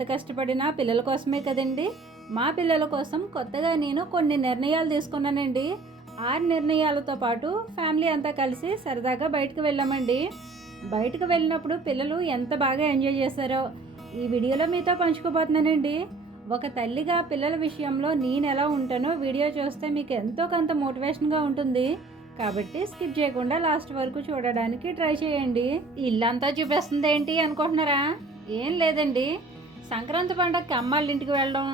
ఎంత కష్టపడినా పిల్లల కోసమే కదండి. మా పిల్లల కోసం కొత్తగా నేను కొన్ని నిర్ణయాలు తీసుకున్నానండి. ఆ నిర్ణయాలతో పాటు ఫ్యామిలీ అంతా కలిసి సరదాగా బయటకు వెళ్ళామండి. బయటకు వెళ్ళినప్పుడు పిల్లలు ఎంత బాగా ఎంజాయ్ చేశారో ఈ వీడియోలో మీతో పంచుకోబోతున్నానండి. ఒక తల్లిగా పిల్లల విషయంలో నేను ఎలా ఉంటానో వీడియో చూస్తే మీకు ఎంతో కొంత మోటివేషన్గా ఉంటుంది. కాబట్టి స్కిప్ చేయకుండా లాస్ట్ వరకు చూడడానికి ట్రై చేయండి. ఇల్లంతా చూపిస్తుంది ఏంటి అనుకుంటున్నారా? ఏం లేదండి, సంక్రాంతి పండగకి అమ్మాళ్ళ ఇంటికి వెళ్ళడం,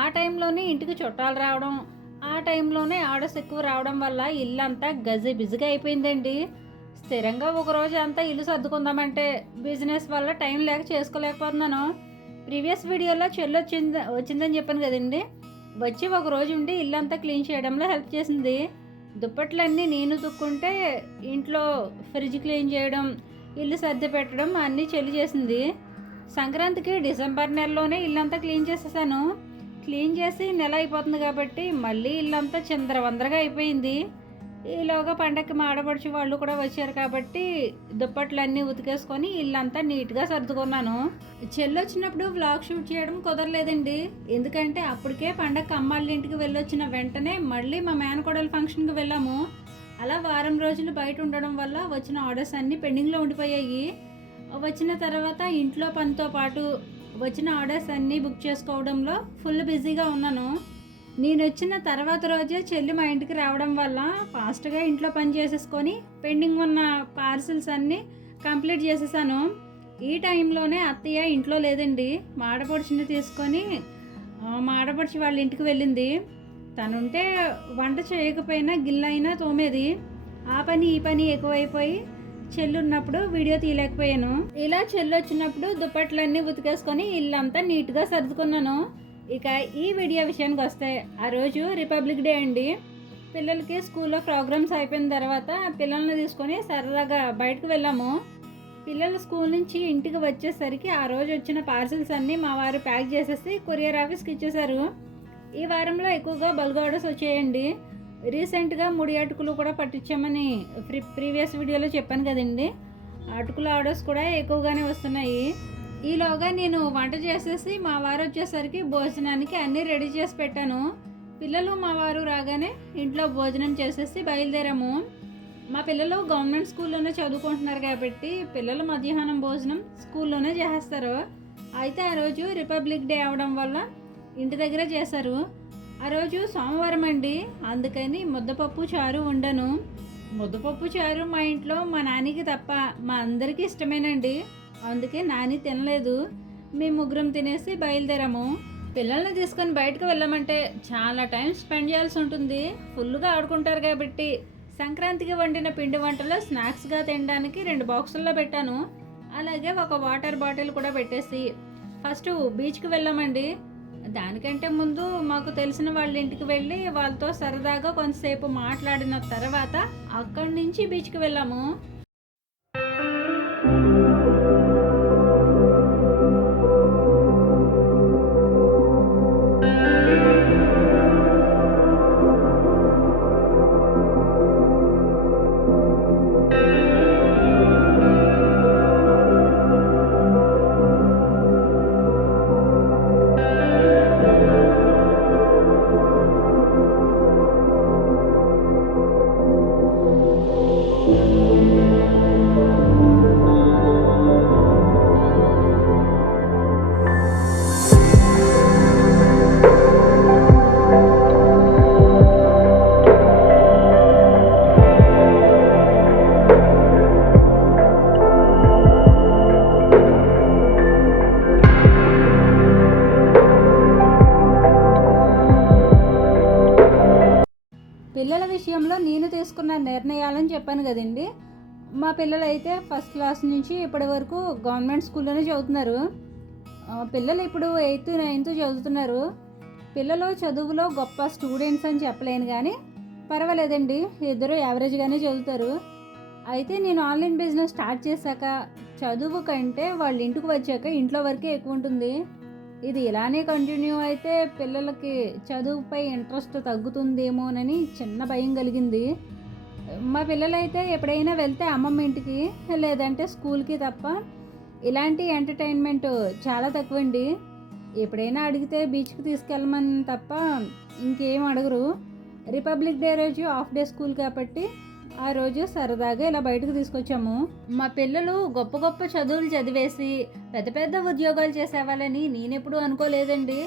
ఆ టైంలోనే ఇంటికి చుట్టాలు రావడం, ఆ టైంలోనే ఆర్డర్స్ ఎక్కువ రావడం వల్ల ఇల్లంతా గజి బిజిగా అయిపోయిందండి. స్థిరంగా ఒకరోజు అంతా ఇల్లు సర్దుకుందామంటే బిజినెస్ వల్ల టైం లేక చేసుకోలేకపోతున్నాను. ప్రీవియస్ వీడియోలో చెల్లి వచ్చిందని చెప్పాను కదండి. వచ్చి ఒక రోజు ఉండి ఇల్లంతా క్లీన్ చేయడంలో హెల్ప్ చేసింది. దుప్పట్లన్నీ నేను తుక్కుంటే ఇంట్లో ఫ్రిడ్జ్ క్లీన్ చేయడం, ఇల్లు సర్ది పెట్టడం అన్నీ చెల్లి చేసింది. సంక్రాంతికి డిసెంబర్ నెలలోనే ఇల్లంతా క్లీన్ చేసేసాను. క్లీన్ చేసి నెల అయిపోతుంది కాబట్టి మళ్ళీ ఇల్లంతా చిందరవందరగా అయిపోయింది. ఈలోగా పండగకి మా ఆడపడుచు వాళ్ళు కూడా వచ్చారు కాబట్టి దుప్పట్లన్నీ ఉతికేసుకొని ఇల్లంతా నీట్గా సర్దుకున్నాను. చెల్లి వచ్చినప్పుడు వ్లాగ్ షూట్ చేయడం కుదరలేదండి. ఎందుకంటే అప్పటికే పండగకి అమ్మాళ్ళ ఇంటికి వెళ్ళొచ్చిన వెంటనే మళ్ళీ మా మేనకోడల ఫంక్షన్కి వెళ్ళాము. అలా వారం రోజులు బయట ఉండడం వల్ల వచ్చిన ఆర్డర్స్ అన్నీ పెండింగ్లో ఉండిపోయాయి. వచ్చిన తర్వాత ఇంట్లో పనితో పాటు వచ్చిన ఆర్డర్స్ అన్నీ బుక్ చేసుకోవడంలో ఫుల్ బిజీగా ఉన్నాను. నేను వచ్చిన తర్వాత రోజే చెల్లి మా ఇంటికి రావడం వల్ల ఫాస్ట్గా ఇంట్లో పని చేసేసుకొని పెండింగ్ ఉన్న పార్సిల్స్ అన్నీ కంప్లీట్ చేసేసాను. ఈ టైంలోనే అత్తయ్య ఇంట్లో లేదండి. మా ఆడపడుచుని తీసుకొని మా ఆడపడుచు వాళ్ళ ఇంటికి వెళ్ళింది. తనుంటే వంట చేయకపోయినా గిన్నెలైనా తోమేది. ఆ పని ఈ పని ఎక్కువైపోయి చెల్లి ఉన్నప్పుడు వీడియో తీయలేకపోయాను. ఇలా చెల్లి వచ్చినప్పుడు దుప్పట్లన్నీ ఉతికేసుకొని ఇల్లంతా నీట్గా సర్దుకున్నాను. ఇక ఈ వీడియో విషయానికి వస్తే, ఆ రోజు రిపబ్లిక్ డే అండి. పిల్లలకి స్కూల్లో ప్రోగ్రామ్స్ అయిపోయిన తర్వాత పిల్లల్ని తీసుకొని సరదాగా బయటకు వెళ్ళాము. పిల్లలు స్కూల్ నుంచి ఇంటికి వచ్చేసరికి ఆ రోజు వచ్చిన పార్సిల్స్ అన్నీ మా వారు ప్యాక్ చేసేసి కొరియర్ ఆఫీస్కి ఇచ్చేశారు. ఈ వారంలో ఎక్కువగా బల్క్ ఆర్డర్స్ వచ్చాయండి. రీసెంట్గా 3 అటుకులు కూడా పట్టించామని ప్రీవియస్ వీడియోలో చెప్పాను కదండి. అటుకుల ఆర్డర్స్ కూడా ఎక్కువగానే వస్తున్నాయి. ఈలోగా నేను వంట చేసేసి మా వారు వచ్చేసరికి భోజనానికి అన్నీ రెడీ చేసి పెట్టాను. పిల్లలు మా వారు రాగానే ఇంట్లో భోజనం చేసేసి బయలుదేరాము. మా పిల్లలు గవర్నమెంట్ స్కూల్లోనే చదువుకుంటున్నారు కాబట్టి పిల్లలు మధ్యాహ్నం భోజనం స్కూల్లోనే చేస్తారు. అయితే ఆ రోజు రిపబ్లిక్ డే అవడం వల్ల ఇంటి దగ్గర చేశారు. ఆ రోజు సోమవారం అండి, అందుకని ముద్దపప్పు చారు వండాను. ముద్దపప్పు చారు మా ఇంట్లో మా నాన్నకి తప్ప మా అందరికీ ఇష్టమేనండి. అందుకే నాని తినలేదు. మేము ముగ్గురం తినేసి బయలుదేరాము. పిల్లల్ని తీసుకొని బయటకు వెళ్ళామంటే చాలా టైం స్పెండ్ చేయాల్సి ఉంటుంది. ఫుల్గా ఆడుకుంటారు కాబట్టి సంక్రాంతికి వండిన పిండి వంటలు స్నాక్స్గా తినడానికి 2 బాక్సుల్లో పెట్టాను. అలాగే ఒక వాటర్ బాటిల్ కూడా పెట్టేసి ఫస్ట్ బీచ్కి వెళ్ళామండి. దానికంటే ముందు మాకు తెలిసిన వాళ్ళ ఇంటికి వెళ్ళి వాళ్ళతో సరదాగా కొంతసేపు మాట్లాడిన తర్వాత అక్కడి నుంచి బీచ్కి వెళ్ళాము. పిల్లల విషయంలో నేను తీసుకున్న నిర్ణయాలని చెప్పాను కదండి. మా పిల్లలు అయితే ఫస్ట్ క్లాస్ నుంచి ఇప్పటి వరకు గవర్నమెంట్ స్కూల్లోనే చదువుతున్నారు. పిల్లలు ఇప్పుడు 8th 9th చదువుతున్నారు. పిల్లలు చదువులో గొప్ప స్టూడెంట్స్ అని చెప్పలేను కానీ పర్వాలేదండి, ఇద్దరు యావరేజ్గానే చదువుతారు. అయితే నేను ఆన్లైన్ బిజినెస్ స్టార్ట్ చేశాక చదువు కంటే వాళ్ళ ఇంటికి వచ్చాక ఇంట్లో వరకే ఎక్కువ ఉంటుంది. ఇది ఇలానే కంటిన్యూ అయితే పిల్లలకి చదువుపై ఇంట్రెస్ట్ తగ్గుతుందేమోనని చిన్న భయం కలిగింది. మా పిల్లలైతే ఎప్పుడైనా వెళ్తే అమ్మమ్మ ఇంటికి లేదంటే స్కూల్కి తప్ప ఇలాంటి ఎంటర్టైన్మెంట్ చాలా తక్కువండి. ఎప్పుడైనా అడిగితే బీచ్కి తీసుకెళ్ళమని తప్ప ఇంకేం అడగరు. రిపబ్లిక్ డే రోజు హాఫ్ డే స్కూల్ కాబట్టి ఆ రోజు సరదాగా ఇలా బయటకు తీసుకొచ్చాము. మా పిల్లలు గొప్ప గొప్ప చదువులు చదివేసి పెద్ద పెద్ద ఉద్యోగాలు చేసేవాళ్ళని నేనెప్పుడు అనుకోలేదండి.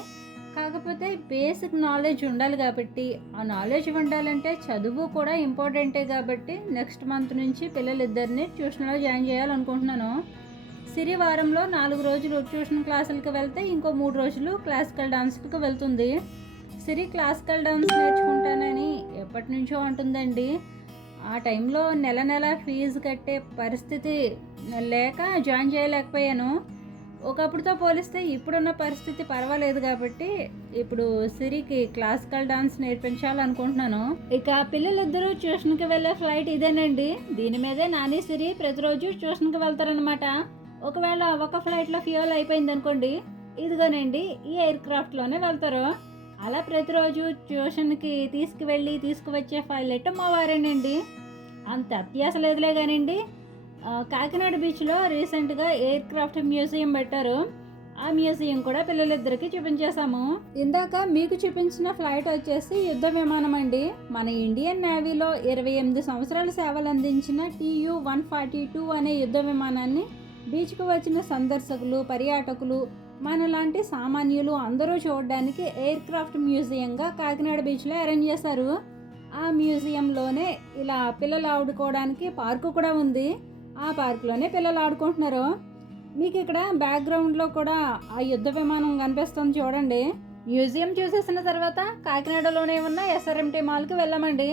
కాకపోతే బేసిక్ నాలెడ్జ్ ఉండాలి కాబట్టి, ఆ నాలెడ్జ్ ఉండాలంటే చదువు కూడా ఇంపార్టెంటే కాబట్టి నెక్స్ట్ మంత్ నుంచి పిల్లలిద్దరిని ట్యూషన్లో జాయిన్ చేయాలనుకుంటున్నాను. సిరి వారంలో 4 రోజులు ట్యూషన్ క్లాసులకి వెళ్తే ఇంకో 3 రోజులు క్లాసికల్ డాన్స్కి వెళ్తుంది. సిరి క్లాసికల్ డాన్స్ నేర్చుకుంటానని ఎప్పటి నుంచో అంటుందండి. ఆ టైంలో నెల నెల ఫీజు కట్టే పరిస్థితి లేక జాయిన్ చేయలేకపోయాను. ఒకప్పుడుతో పోలిస్తే ఇప్పుడున్న పరిస్థితి పర్వాలేదు కాబట్టి ఇప్పుడు సిరికి క్లాసికల్ డాన్స్ నేర్పించాలనుకుంటున్నాను. ఇక పిల్లలిద్దరూ ట్యూషన్కి వెళ్ళే ఫ్లైట్ ఇదేనండి. దీని మీదే నాని సిరి ప్రతిరోజు ట్యూషన్కి వెళ్తారనమాట. ఒకవేళ ఒక ఫ్లైట్లో ఫ్యూయల్ అయిపోయింది అనుకోండి, ఇదిగోనండి ఈ ఎయిర్ క్రాఫ్ట్లోనే వెళ్తారు. అలా ప్రతిరోజు ట్యూషన్కి తీసుకువెళ్ళి తీసుకువచ్చే పైలట్ మా వారేనండి. అంత అత్యాస లేదులే కానివ్వండి. కాకినాడ బీచ్లో రీసెంట్గా ఎయిర్ క్రాఫ్ట్ మ్యూజియం పెట్టారు. ఆ మ్యూజియం కూడా పిల్లలిద్దరికి చూపించేశాము. ఇందాక మీకు చూపించిన ఫ్లైట్ వచ్చేసి యుద్ధ విమానం అండి. మన ఇండియన్ నేవీలో 28 సంవత్సరాల సేవలు అందించిన TU-142 అనే యుద్ధ విమానాన్ని బీచ్కు వచ్చిన సందర్శకులు, పర్యాటకులు, మనలాంటి సామాన్యులు అందరూ చూడడానికి ఎయిర్ క్రాఫ్ట్ మ్యూజియంగా కాకినాడ బీచ్లో అరేంజ్ చేశారు. ఆ మ్యూజియంలోనే ఇలా పిల్లలు ఆడుకోవడానికి పార్కు కూడా ఉంది. ఆ పార్కులోనే పిల్లలు ఆడుకుంటున్నారు. మీకు ఇక్కడ బ్యాక్గ్రౌండ్లో కూడా ఆ యుద్ధ విమానం కనిపిస్తుంది చూడండి. మ్యూజియం చూసేసిన తర్వాత కాకినాడలోనే ఉన్న SRMT మాల్కి వెళ్ళామండి.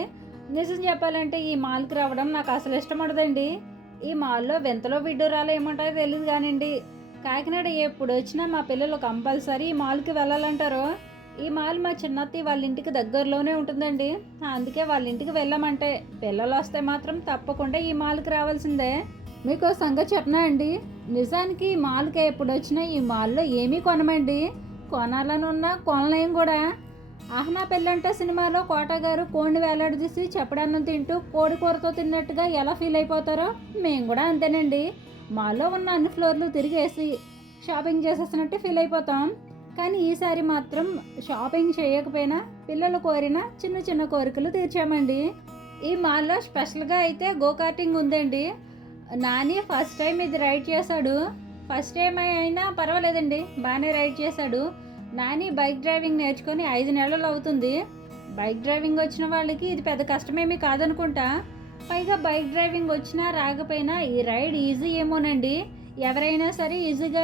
నిజం చెప్పాలంటే ఈ మాల్కి రావడం నాకు అసలు ఇష్టం ఉండదండి. ఈ మాల్లో వింతలో విడ్డూరాలు ఏముంటాయో తెలియదు కానివ్వండి. కాకినాడ ఎప్పుడు వచ్చినా మా పిల్లలు కంపల్సరీ ఈ మాల్కి వెళ్ళాలంటారు. ఈ మాల్ మా చిన్నత్తి వాళ్ళ ఇంటికి దగ్గరలోనే ఉంటుందండి. అందుకే వాళ్ళ ఇంటికి వెళ్ళామంటే పిల్లలు వస్తే మాత్రం తప్పకుండా ఈ మాల్కి రావాల్సిందే. మీకు సంగతి చెప్పనా అండి, నిజానికి ఈ మాల్కి ఎప్పుడు వచ్చినా ఈ మాల్లో ఏమీ కొనమండి. కొనాలని ఉన్నా కొనలేం కూడా. ఆహ్నా పెళ్ళంట సినిమాలో కోటగారు కోడిని వేలాడదీసి చెప్పడాన్నం తింటూ కోడి కూరతో తిన్నట్టుగా ఎలా ఫీల్ అయిపోతారో మేము కూడా అంతేనండి. మాల్లో ఉన్న అన్ని ఫ్లోర్లు తిరిగేసి షాపింగ్ చేసేసినట్టు ఫీల్ అయిపోతాం. కానీ ఈసారి మాత్రం షాపింగ్ చేయకపోయినా పిల్లలు కోరిన చిన్న చిన్న కోరికలు తీర్చామండి. ఈ మాల్లో స్పెషల్గా అయితే గో కార్టింగ్ ఉందండి. నాని ఫస్ట్ టైం ఇది రైడ్ చేశాడు. ఫస్ట్ టైం అయినా పర్వాలేదండి, బాగానే రైడ్ చేశాడు. నాని బైక్ డ్రైవింగ్ నేర్చుకొని 5 నెలలు అవుతుంది. బైక్ డ్రైవింగ్ వచ్చిన వాళ్ళకి ఇది పెద్ద కష్టమేమీ కాదనుకుంటా. పైగా బైక్ డ్రైవింగ్ వచ్చినా రాకపోయినా ఈ రైడ్ ఈజీ ఏమోనండి. ఎవరైనా సరే ఈజీగా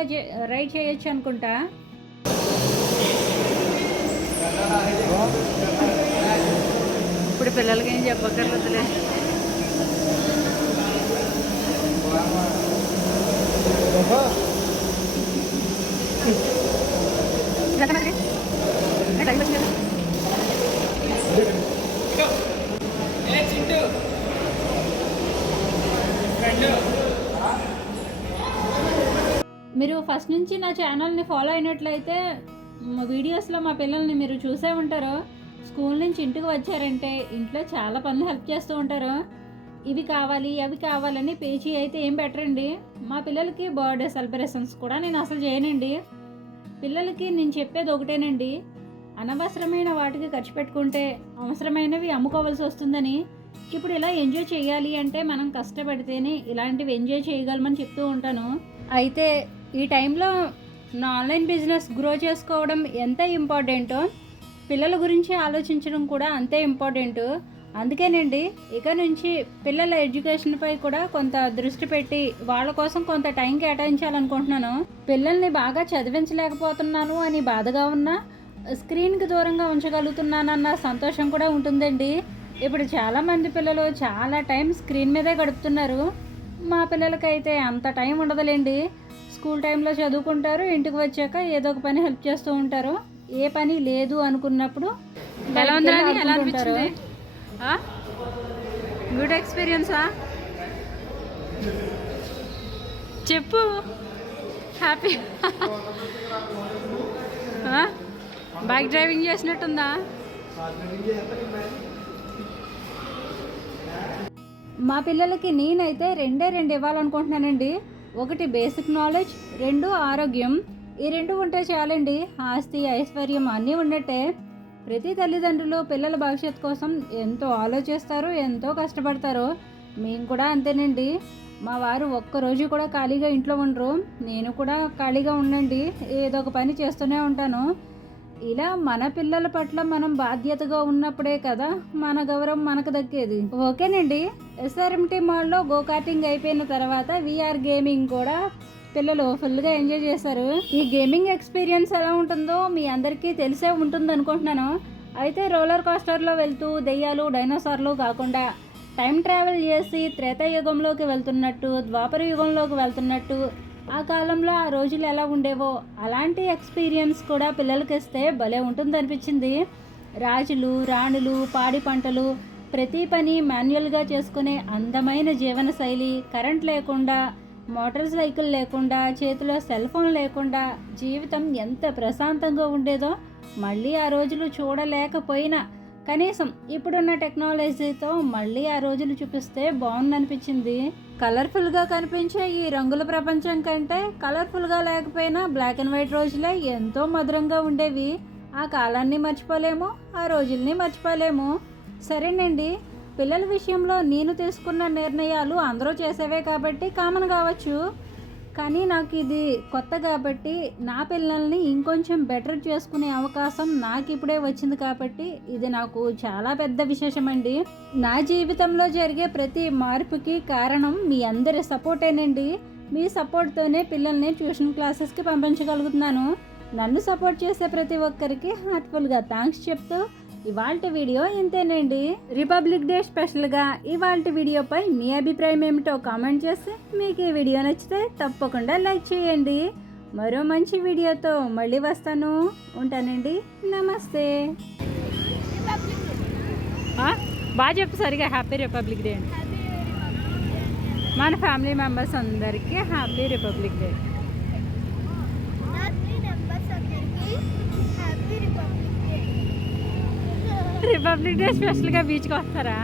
రైడ్ చేయొచ్చు అనుకుంటా. ఇప్పుడు పిల్లలకి ఏం చెప్పక్కర్లేదులే. మీరు ఫస్ట్ నుంచి నా ఛానల్ని ఫాలో అయినట్లయితే వీడియోస్లో మా పిల్లల్ని మీరు చూసే ఉంటారు. స్కూల్ నుంచి ఇంటికి వచ్చారంటే ఇంట్లో చాలా పనులు హెల్ప్ చేస్తూ ఉంటారు. ఇవి కావాలి అవి కావాలని పేచీ అయితే ఏం పెట్టరండి. మా పిల్లలకి బర్త్డే సెలబ్రేషన్స్ కూడా నేను అసలు చేయనండి. పిల్లలకి నేను చెప్పేది ఒకటేనండి, అనవసరమైన వాటికి ఖర్చు పెట్టుకుంటే అవసరమైనవి అమ్ముకోవాల్సి వస్తుందని. ఇప్పుడు ఇలా ఎంజాయ్ చేయాలి అంటే మనం కష్టపడితేనే ఇలాంటివి ఎంజాయ్ చేయగలమని చెప్తూ ఉంటాను. అయితే ఈ టైంలో నా ఆన్లైన్ బిజినెస్ గ్రో చేసుకోవడం ఎంత ఇంపార్టెంటో పిల్లల గురించి ఆలోచించడం కూడా అంతే ఇంపార్టెంట్. అందుకేనండి ఇక నుంచి పిల్లల ఎడ్యుకేషన్పై కూడా కొంత దృష్టి పెట్టి వాళ్ళ కోసం కొంత టైం కేటాయించాలనుకుంటున్నాను. పిల్లల్ని బాగా చదివించలేకపోతున్నాను అని బాధగా ఉన్నా స్క్రీన్కి దూరంగా ఉంచగలుగుతున్నానన్న సంతోషం కూడా ఉంటుందండి. ఇప్పుడు చాలామంది పిల్లలు చాలా టైం స్క్రీన్ మీదే గడుపుతున్నారు. మా పిల్లలకైతే అంత టైం ఉండదులేండి. స్కూల్ టైంలో చదువుకుంటారు, ఇంటికి వచ్చాక ఏదో ఒక పని హెల్ప్ చేస్తూ ఉంటారు. ఏ పని లేదు అనుకున్నప్పుడు గుడ్ ఎక్స్పీరియన్సా చెప్పు. హ్యాపీ బైక్ డ్రైవింగ్ చేసినట్టుందా? మా పిల్లలకి నేనైతే 2 ఇవ్వాలనుకుంటున్నానండి. ఒకటి బేసిక్ నాలెడ్జ్, 2 ఆరోగ్యం. ఈ రెండు ఉంటే చాలండి, ఆస్తి ఐశ్వర్యం అన్నీ ఉన్నట్టే. ప్రతి తల్లిదండ్రులు పిల్లల భవిష్యత్తు కోసం ఎంతో ఆలోచిస్తారు, ఎంతో కష్టపడతారు. మేము కూడా అంతేనండి. మా వారు ఒక్కరోజు కూడా ఖాళీగా ఇంట్లో ఉండరు. నేను కూడా ఖాళీగా ఉండండి, ఏదో ఒక పని చేస్తూనే ఉంటాను. ఇలా మన పిల్లల పట్ల మనం బాధ్యతగా ఉన్నప్పుడే కదా మన గౌరవం మనకు దక్కేది. ఓకేనండి. ఎస్ఆర్ఎంటీ మాల్లో గో కార్టింగ్ అయిపోయిన తర్వాత వీఆర్ గేమింగ్ కూడా పిల్లలు ఫుల్గా ఎంజాయ్ చేశారు. ఈ గేమింగ్ ఎక్స్పీరియన్స్ ఎలా ఉంటుందో మీ అందరికీ తెలిసే ఉంటుంది అనుకుంటున్నాను. అయితే రోలర్ కోస్టర్లో వెళ్తూ దెయ్యాలు డైనోసార్లు కాకుండా టైం ట్రావెల్ చేసి త్రేతాయుగంలోకి వెళ్తున్నట్టు, ద్వాపర యుగంలోకి వెళ్తున్నట్టు, ఆ కాలంలో ఆ రోజులు ఎలా ఉండేవో అలాంటి ఎక్స్పీరియన్స్ కూడా పిల్లలకి ఇస్తే భలే ఉంటుందనిపించింది. రాజులు రాణులు, పాడి పంటలు, ప్రతి పని మాన్యువల్గా చేసుకునే అందమైన జీవన శైలి, కరెంట్ లేకుండా, మోటార్ సైకిల్ లేకుండా, చేతిలో సెల్ ఫోన్ లేకుండా జీవితం ఎంత ప్రశాంతంగా ఉండేదో మళ్ళీ ఆ రోజులు చూడలేకపోయినా కనీసం ఇప్పుడున్న టెక్నాలజీతో మళ్ళీ ఆ రోజులు చూపిస్తే బాగుందనిపించింది. కలర్ఫుల్గా కనిపించే ఈ రంగుల ప్రపంచం కంటే కలర్ఫుల్గా లేకపోయినా బ్లాక్ అండ్ వైట్ రోజులే ఎంతో మధురంగా ఉండేవి. ఆ కాలాన్ని మర్చిపోలేము, ఆ రోజుల్ని మర్చిపోలేము. సరేనండి, పిల్లల విషయంలో నేను తీసుకున్న నిర్ణయాలు అందరూ చేసేవే కాబట్టి కామన్ కావచ్చు, కానీ నాకు ఇది కొత్త కాబట్టి నా పిల్లల్ని ఇంకొంచెం బెటర్ చేసుకునే అవకాశం నాకు ఇప్పుడే వచ్చింది కాబట్టి ఇది నాకు చాలా పెద్ద విశేషమండి. నా జీవితంలో జరిగే ప్రతి మార్పుకి కారణం మీ అందరి సపోర్టేనండి. మీ సపోర్ట్తోనే పిల్లల్ని ట్యూషన్ క్లాసెస్కి పంపించగలుగుతున్నాను. నన్ను సపోర్ట్ చేసే ప్రతి ఒక్కరికి హార్ట్ఫుల్గా థ్యాంక్స్ చెప్తూ ఇవాల్టి వీడియో ఇంతేనండి. రిపబ్లిక్ డే స్పెషల్గా ఇవాల్టి వీడియోపై మీ అభిప్రాయం ఏమిటో కామెంట్ చేసి, మీకు ఈ వీడియో నచ్చితే తప్పకుండా లైక్ చేయండి. మరో మంచి వీడియోతో మళ్ళీ వస్తాను. ఉంటానండి. నమస్తే. బాగా చెప్పు సరిగా. హ్యాపీ రిపబ్లిక్ డే అండి. మన ఫ్యామిలీ మెంబర్స్ అందరికీ happy republic day. Republic day స్పెషల్గా బీచ్కి వస్తారా?